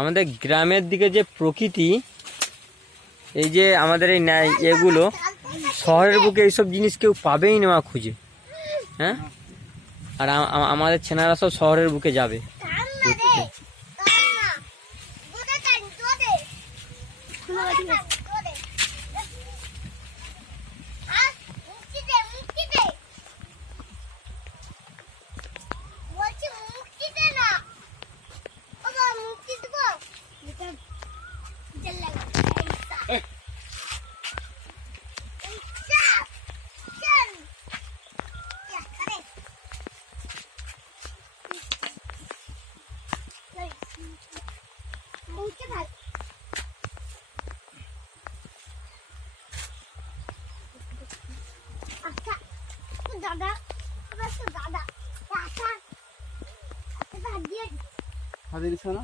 আমাদের গ্রামের দিকে যে প্রকৃতি, এই যে আমাদের এই এগুলো শহরের বুকে এইসব জিনিস কেউ পাবেই না খুঁজে। হ্যাঁ, আর আমাদের ছেনারা সব শহরের বুকে যাবে। দাদা দাদা হাতে দিছ না?